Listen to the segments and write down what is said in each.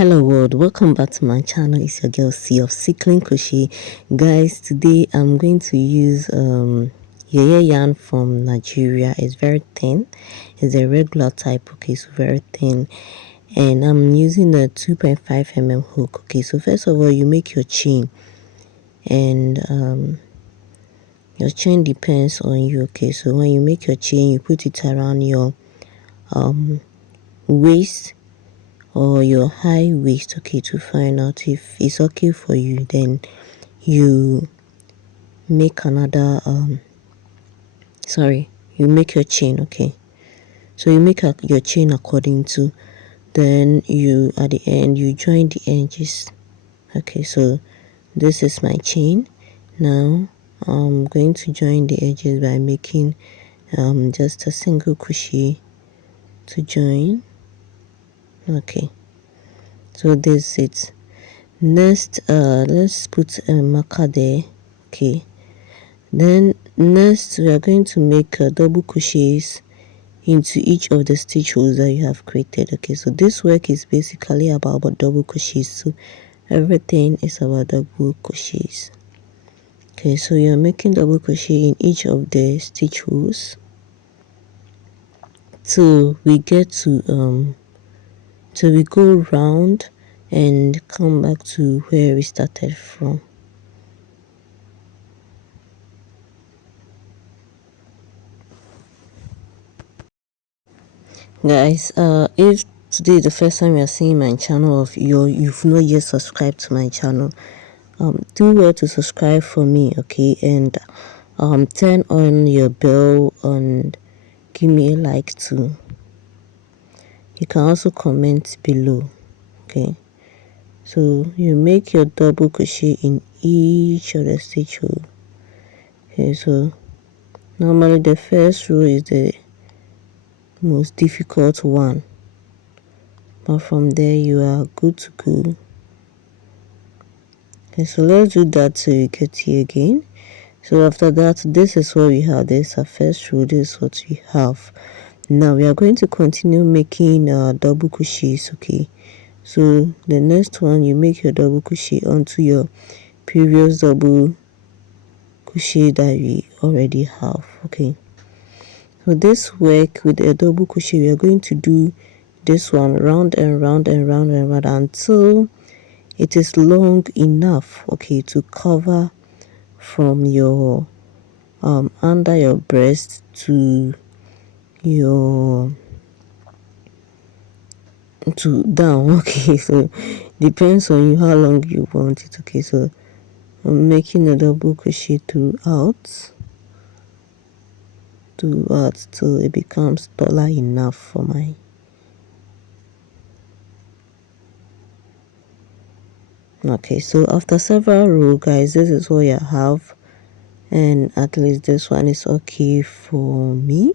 Hello world, welcome back to my channel. It's your girl C of Cycling Crochet. Guys, today I'm going to use yaya yarn from Nigeria. It's very thin. It's a regular type, okay, so very thin, and I'm using a 2.5 mm hook. Okay, so first of all, you make your chain, and your chain depends on you. Okay, so when you make your chain, you put it around your waist or your high waist, okay, to find out if it's okay for you. Then you make another you make your chain. Okay, so you make your chain according to, then you at the end you join the edges. Okay, so this is my chain. Now I'm going to join the edges by making just a single crochet to join. Okay, so this is it. Next, let's put a marker there. Okay, then next we are going to make double crochets into each of the stitch holes that you have created. Okay, so this work is basically about double crochets, so everything is about double crochets. Okay, so you're making double crochet in each of the stitch holes till we get to till we go round and come back to where we started from. Guys, if today is the first time you're seeing my channel, of you've not yet subscribed to my channel, do well to subscribe for me, okay, and turn on your bell and give me a like too. You can also comment below. Okay, so you make your double crochet in each of the stitch hole. Okay, so normally the first row is the most difficult one, but from there you are good to go. Okay, so let's do that till we get here again. So after that, this is what we have. This is our first row. This is what we have. Now we are going to continue making double crochets. Okay, so the next one, you make your double crochet onto your previous double crochet that we already have. Okay, so this work with a double crochet, we are going to do this one round and round and round and round until it is long enough, okay, to cover from your under your breast to your down. Okay, so depends on you how long you want it. Okay, so I'm making a double crochet throughout till it becomes taller enough for my okay. So after several rows, guys, this is what you have, and at least this one is okay for me.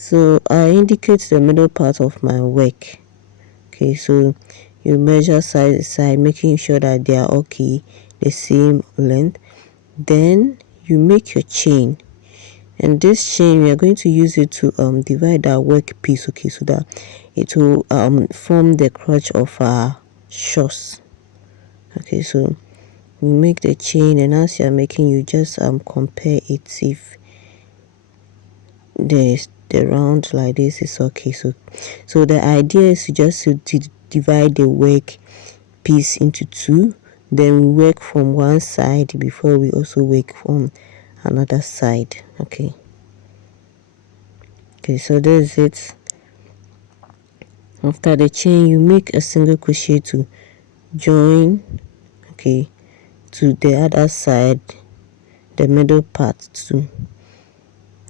So I indicate the middle part of my work. Okay, so you measure side to side, making sure that they are okay, the same length. Then you make your chain, and this chain we are going to use it to divide our work piece. Okay, so that it will form the crotch of our shorts. Okay, so you make the chain, and as you are making, you just compare it if the round like this is okay. So the idea is just to divide the work piece into two, then we work from one side before we also work from another side. Okay, so this is it. After the chain, you make a single crochet to join, okay, to the other side, the middle part too.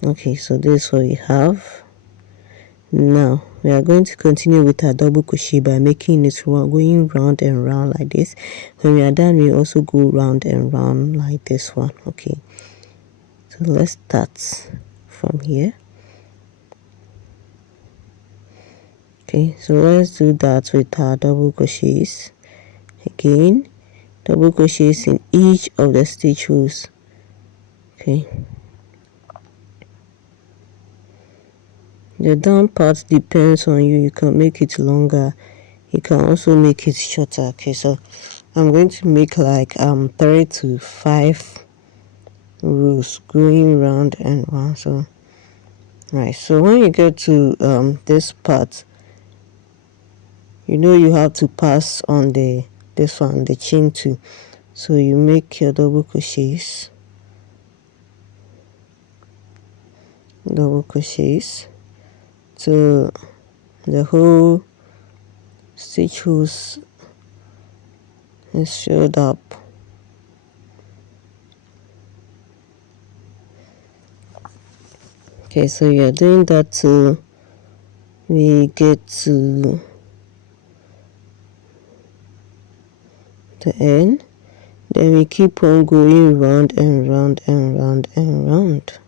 Okay, so this is what we have. Now we are going to continue with our double crochet by making it going round and round like this. When we are done, we also go round and round like this one. Okay, so let's start from here. Okay, so let's do that with our double crochets. Again, double crochets in each of the stitch holes. Okay, the down part depends on you. You can make it longer you can also make it shorter. Okay, so I'm going to make like 3 to 5 rows going round and round. So right, so when you get to this part, you have to pass on this one, the chain 2. So you make your double crochets to the whole stitch holes is showed up. Okay, so you're doing that till we get to the end. Then we keep on going round and round and round and round.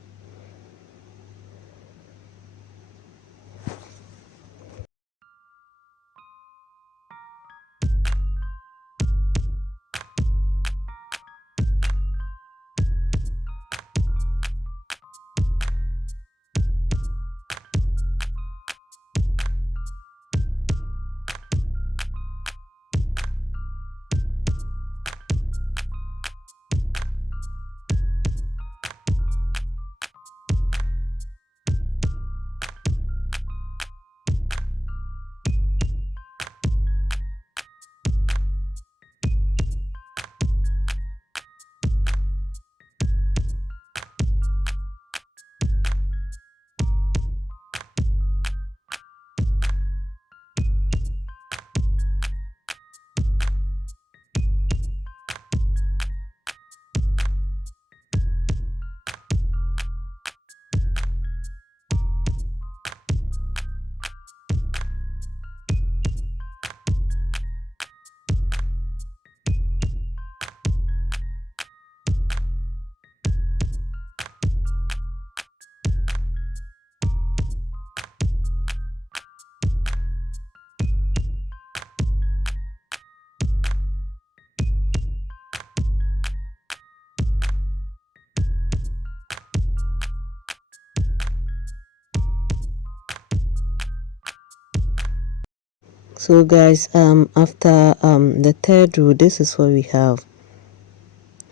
So guys, after the third row, this is what we have.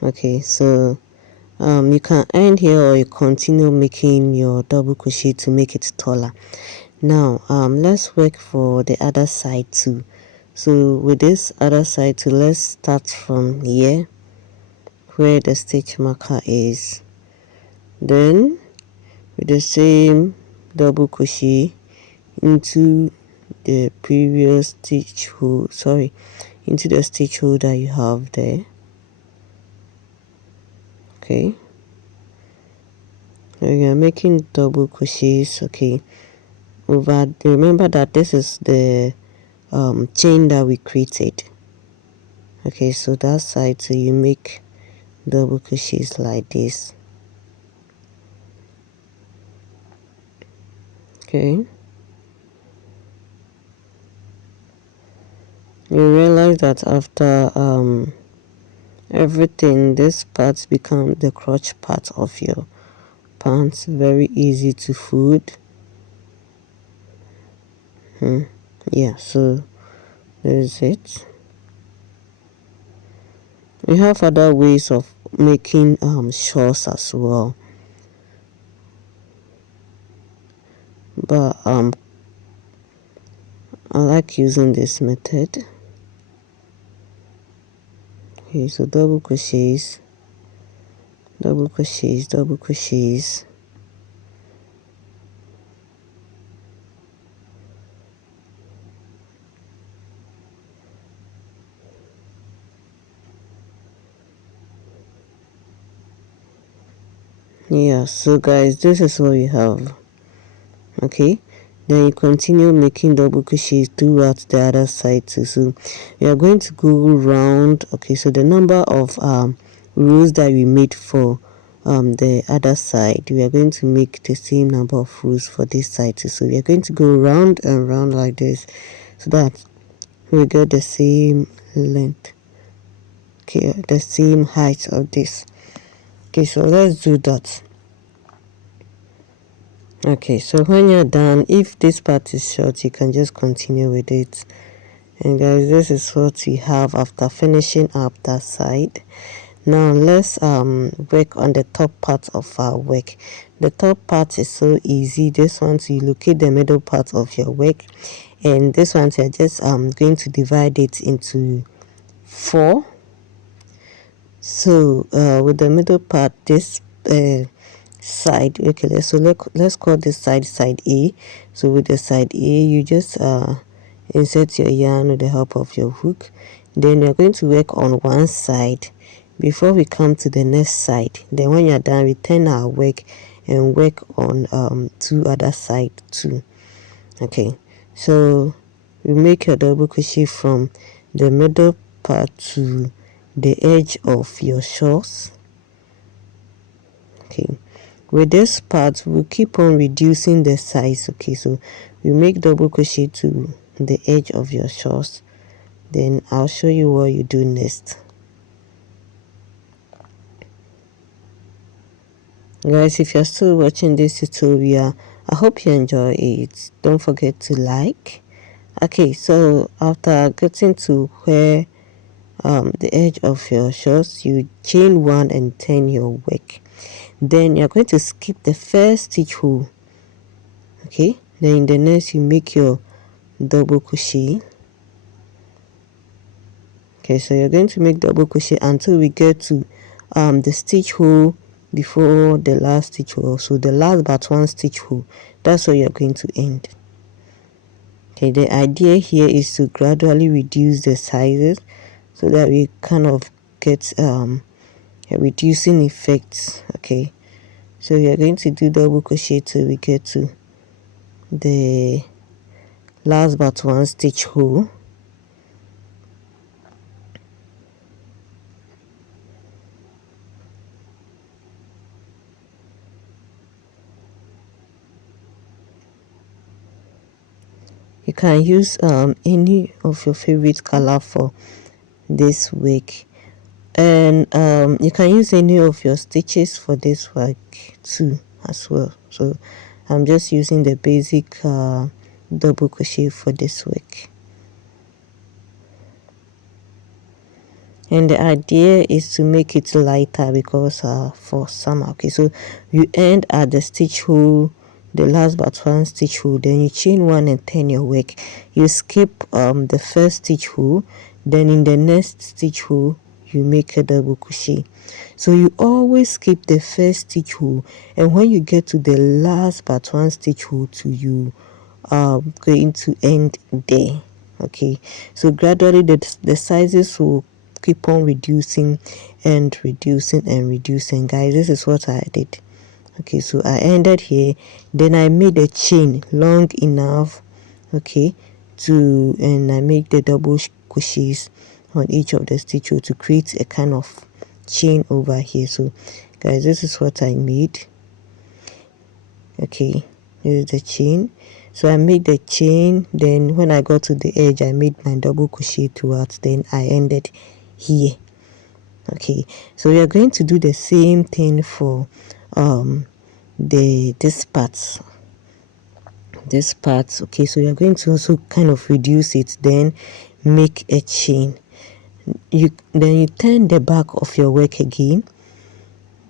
Okay, so you can end here or you continue making your double crochet to make it taller. Now let's work for the other side too. So with this other side too, let's start from here where the stitch marker is. Then with the same double crochet into the previous stitch hole, into the stitch hole that you have there. Okay, now you are making double crochets. Okay, remember that this is the chain that we created. Okay, so that side, so you make double crochets like this. Okay, you realize that after everything, this part become the crotch part of your pants. Very easy to fold. Yeah, so there's it. We have other ways of making shorts as well, but I like using this method. Okay, so double crochets, double crochets, double crochets. Yeah, so guys, this is what we have. Okay, then you continue making double crochets throughout the other side too. So we are going to go round. Okay, so the number of rows that we made for the other side, we are going to make the same number of rows for this side too. So we are going to go round and round like this, so that we get the same length. Okay, the same height of this. Okay, so let's do that. Okay, so when you're done, if this part is short, you can just continue with it, And guys, this is what we have after finishing up that side. Now let's work on the top part of our work. The top part is so easy. This one, you locate the middle part of your work, and this one you're just going to divide it into 4. So with the middle part, this side, okay, let's call this side A. So with the side A, you just insert your yarn with the help of your hook. Then you're going to work on one side before we come to the next side. Then when you're done, return our work and work on 2 other side too. Okay, so we make a double crochet from the middle part to the edge of your shawls. Okay, with this part we'll keep on reducing the size. Okay, so we make double crochet to the edge of your shawls, then I'll show you what you do next. Guys, if you're still watching this tutorial, I hope you enjoy it. Don't forget to like. Okay, so after getting to where the edge of your shawls, you chain 1 and turn your work. Then you're going to skip the first stitch hole. Okay, then in the next you make your double crochet. Okay, so you're going to make double crochet until we get to the stitch hole before the last stitch hole. So the last but 1 stitch hole, that's where you're going to end. Okay, the idea here is to gradually reduce the sizes so that we kind of get a reducing effect. Okay, so we are going to do double crochet till we get to the last but 1 stitch hole. You can use any of your favorite color for this work, and you can use any of your stitches for this work too as well. So I'm just using the basic double crochet for this work, and the idea is to make it lighter because for summer. Okay, so you end at the stitch hole, the last but 1 stitch hole, then you chain 1 and turn your work. You skip the first stitch hole, then in the next stitch hole you make a double crochet. So you always skip the first stitch hole, and when you get to the last but 1 stitch hole to you going to end there. Okay, so gradually the sizes will keep on reducing and reducing and reducing. Guys, this is what I did. Okay, so I ended here, then I made a chain long enough, okay, and I make the double crochets on each of the stitches to create a kind of chain over here. So guys, this is what I made. Okay, this is the chain. So I made the chain, then when I got to the edge I made my double crochet throughout, then I ended here. Okay, so we are going to do the same thing for this part. Okay, so you're going to also kind of reduce it, then make a chain. Then you turn the back of your work again,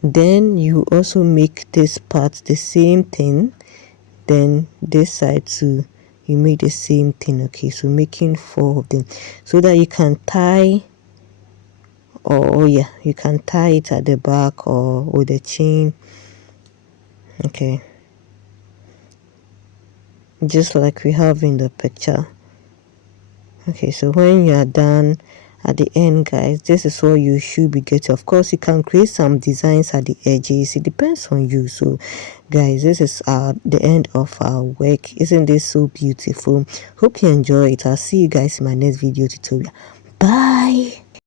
then you also make this part the same thing, then this side too you make the same thing. Okay, so making 4 of them so that you can tie, you can tie it at the back or with a chain. Okay, just like we have in the picture. Okay, so when you are done at the end, guys, this is what you should be getting. Of course, you can create some designs at the edges, it depends on you. So guys, this is the end of our work. Isn't this so beautiful? Hope you enjoy it. I'll see you guys in my next video tutorial. Bye.